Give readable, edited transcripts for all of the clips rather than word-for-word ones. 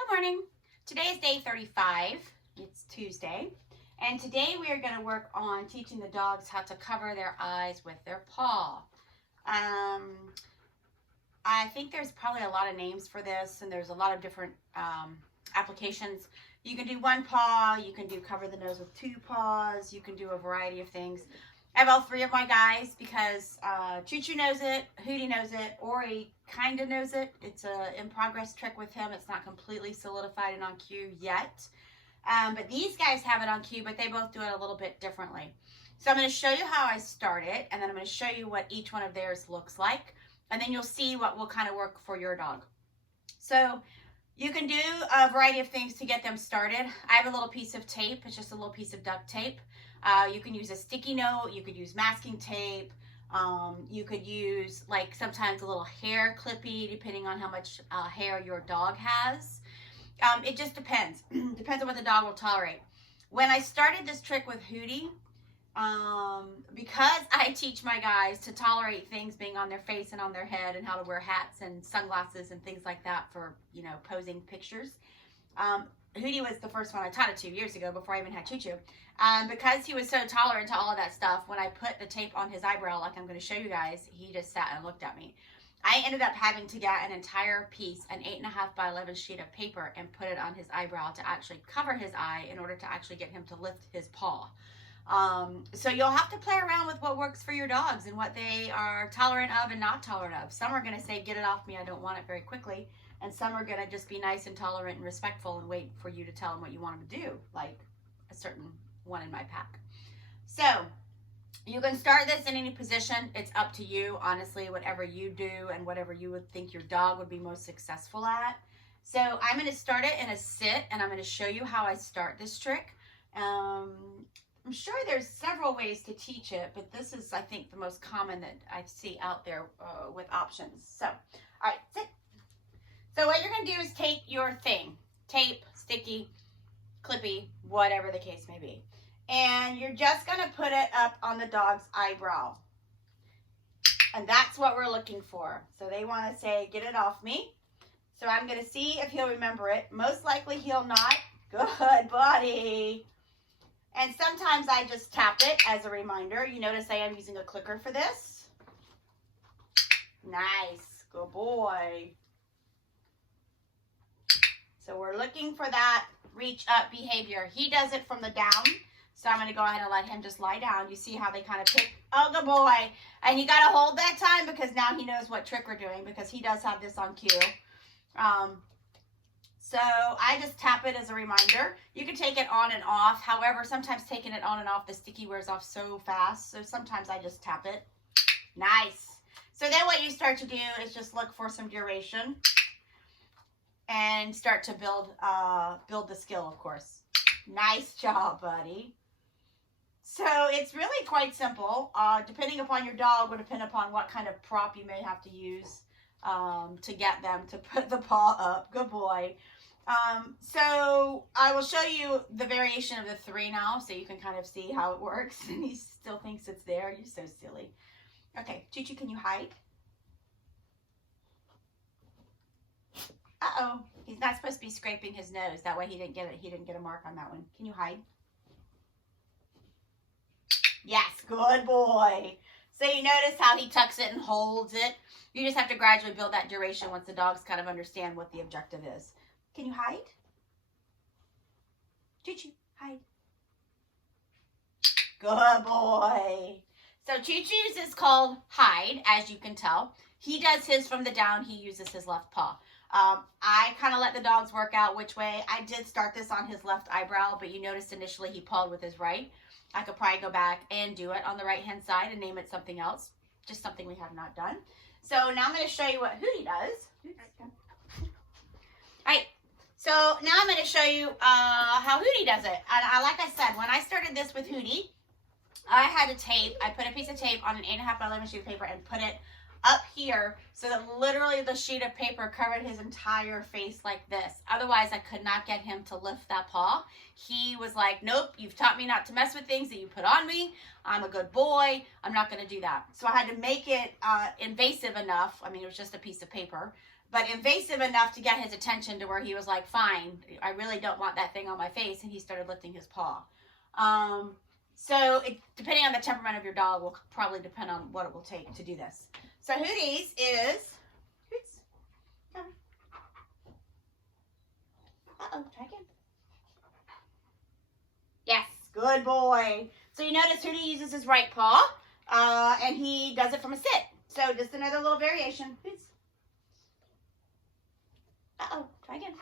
Good morning. Today is day 35. It's Tuesday. And today we are going to work on teaching the dogs how to cover their eyes with their paw. I think there's probably a lot of names for this, and there's a lot of different applications. You can do one paw, you can do cover the nose with two paws, you can do a variety of things. I have all three of my guys because Choo Choo knows it, Hootie knows it, Ori kind of knows it. It's a in progress trick with him. It's not completely solidified and on cue yet. But these guys have it on cue, but they both do it a little bit differently. So I'm going to show you how I start it, and then I'm going to show you what each one of theirs looks like. And then you'll see what will kind of work for your dog. So you can do a variety of things to get them started. I have a little piece of tape. It's just a little piece of duct tape. You can use a sticky note. You could use masking tape. You could use like sometimes a little hair clippy, depending on how much hair your dog has. It just depends. Depends on what the dog will tolerate. When I started this trick with Hootie, because I teach my guys to tolerate things being on their face and on their head and how to wear hats and sunglasses and things like that for, you know, posing pictures. Hootie was the first one I taught it 2 years ago before I even had Choo Choo. Because he was so tolerant to all of that stuff, when I put the tape on his eyebrow, like I'm going to show you guys, he just sat and looked at me. I ended up having to get an entire piece, an 8.5 by 11 sheet of paper, and put it on his eyebrow to actually cover his eye in order to actually get him to lift his paw. So you'll have to play around with what works for your dogs and what they are tolerant of and not tolerant of. Some are going to say, get it off me, I don't want it, very quickly. And some are going to just be nice and tolerant and respectful and wait for you to tell them what you want them to do, like a certain one in my pack. So you can start this in any position. It's up to you, honestly, whatever you do and whatever you would think your dog would be most successful at. So I'm going to start it in a sit, and I'm going to show you how I start this trick. I'm sure there's several ways to teach it, but this is, I think, the most common that I see out there with options. So, all right, sit. So what you're going to do is take your thing, tape, sticky, clippy, whatever the case may be, and you're just going to put it up on the dog's eyebrow. And that's what we're looking for. So they want to say, get it off me. So I'm going to see if he'll remember it. Most likely he'll not. Good buddy. And sometimes I just tap it as a reminder. You notice I am using a clicker for this. Nice. Good boy. So we're looking for that reach up behavior. He does it from the down. So I'm going to go ahead and let him just lie down. You see how they kind of pick. Oh, good boy. And you got to hold that time because now he knows what trick we're doing because he does have this on cue. So I just tap it as a reminder. You can take it on and off. However, sometimes taking it on and off, the sticky wears off so fast. So sometimes I just tap it. Nice. So then what you start to do is just look for some duration and start to build the skill, of course. Nice job, buddy. So it's really quite simple. Depending upon your dog, will depend upon what kind of prop you may have to use to get them to put the paw up. Good boy. So I will show you the variation of the three now so you can kind of see how it works. And he still thinks it's there. You're so silly. Okay, Choo Choo, can you hide? Uh-oh, he's not supposed to be scraping his nose. That way he didn't get a mark on that one. Can you hide? Yes, good boy. So you notice how he tucks it and holds it. You just have to gradually build that duration once the dogs kind of understand what the objective is. Can you hide? Choo Choo, hide. Good boy. So Choo Choo's is called hide, as you can tell. He does his from the down. He uses his left paw. I kind of let the dogs work out which way. I did start this on his left eyebrow, but you noticed initially he pawed with his right. I could probably go back and do it on the right-hand side and name it something else. Just something we have not done. So now I'm going to show you what Hootie does. All right. So now I'm going to show you how Hootie does it. And like I said, when I started this with Hootie, I had a tape. I put a piece of tape on an 8.5 by 11 sheet of paper and put it up here so that literally the sheet of paper covered his entire face like this. Otherwise, I could not get him to lift that paw. He was like, nope, you've taught me not to mess with things that you put on me. I'm a good boy. I'm not going to do that. So I had to make it invasive enough. I mean, it was just a piece of paper but invasive enough to get his attention to where he was like, fine, I really don't want that thing on my face, and he started lifting his paw. So depending on the temperament of your dog will probably depend on what it will take to do this. So Hooties is, uh-oh, try again. Yes, good boy. So you notice Hootie uses his right paw, and he does it from a sit. So just another little variation. Uh-oh, try again.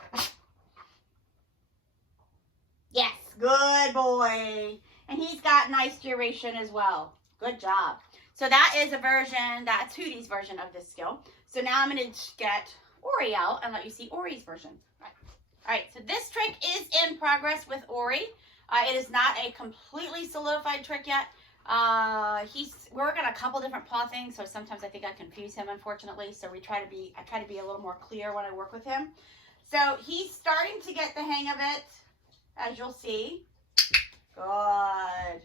Yes, good boy. And he's got nice duration as well. Good job. So that is a version, that's Hootie's version of this skill. So now I'm going to get Ori out and let you see Ori's version. All right, so this trick is in progress with Ori. It is not a completely solidified trick yet. He's working a couple different paw things, so sometimes I think I confuse him, unfortunately. So I try to be a little more clear when I work with him. So he's starting to get the hang of it, as you'll see. Good.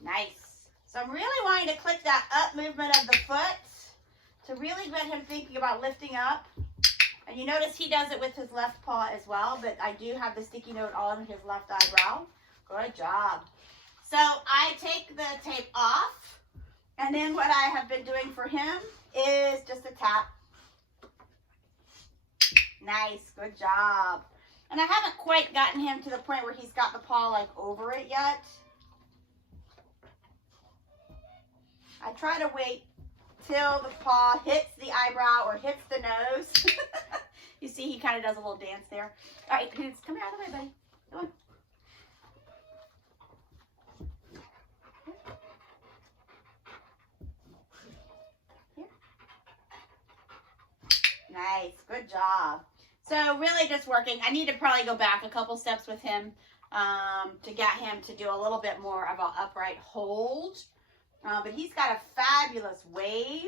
Nice. So I'm really wanting to click that up movement of the foot to really get him thinking about lifting up. And you notice he does it with his left paw as well, but I do have the sticky note on his left eyebrow. Good job. So I take the tape off, and then what I have been doing for him is just a tap. Nice, good job. And I haven't quite gotten him to the point where he's got the paw like over it yet. I try to wait till the paw hits the eyebrow or hits the nose. You see he kind of does a little dance there. All right, come here out of the way, buddy. Come on. Here. Nice, good job. So really just working. I need to probably go back a couple steps with him to get him to do a little bit more of an upright hold. But he's got a fabulous wave.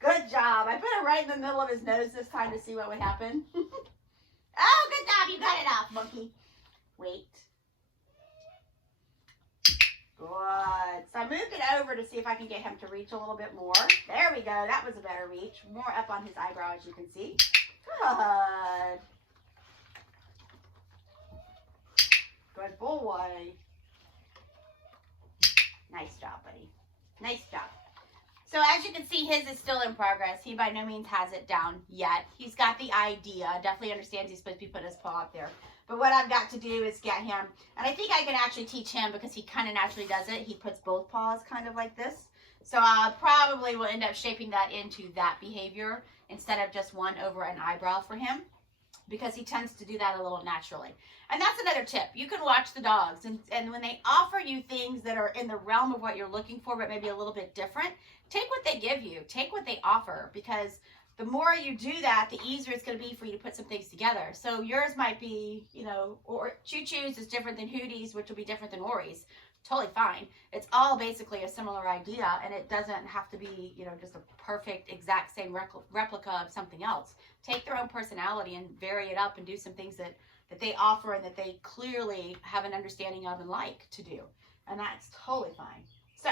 Good job. I put it right in the middle of his nose this time to see what would happen. Oh, good job. You got it off, monkey. Wait. Good. So I moved it over to see if I can get him to reach a little bit more. There we go. That was a better reach. More up on his eyebrow, as you can see. Good. Good boy. Nice job, buddy. Nice job. So as you can see, his is still in progress. He by no means has it down yet. He's got the idea. Definitely understands he's supposed to be putting his paw up there. But what I've got to do is get him, and I think I can actually teach him because he kind of naturally does it. He puts both paws kind of like this. So I probably will end up shaping that into that behavior instead of just one over an eyebrow for him, because he tends to do that a little naturally. And that's another tip. You can watch the dogs, and when they offer you things that are in the realm of what you're looking for, but maybe a little bit different, take what they give you. Take what they offer, because the more you do that, the easier it's going to be for you to put some things together. So yours might be, you know, or Choo Choo's is different than Hootie's, which will be different than Ori's. Totally fine. It's all basically a similar idea, and it doesn't have to be, you know, just a perfect, exact same replica of something else. Take their own personality and vary it up and do some things that they offer and that they clearly have an understanding of and like to do. And that's totally fine. So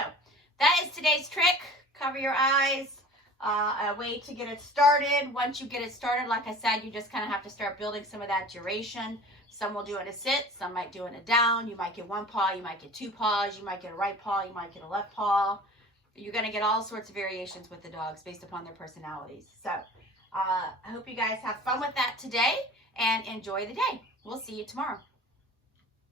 that is today's trick. Cover your eyes. A way to get it started. Once you get it started, like I said, you just kind of have to start building some of that duration. Some will do it a sit, some might do it a down. You might get one paw, you might get two paws, you might get a right paw, you might get a left paw. You're going to get all sorts of variations with the dogs based upon their personalities. So I hope you guys have fun with that today and enjoy the day. We'll see you tomorrow.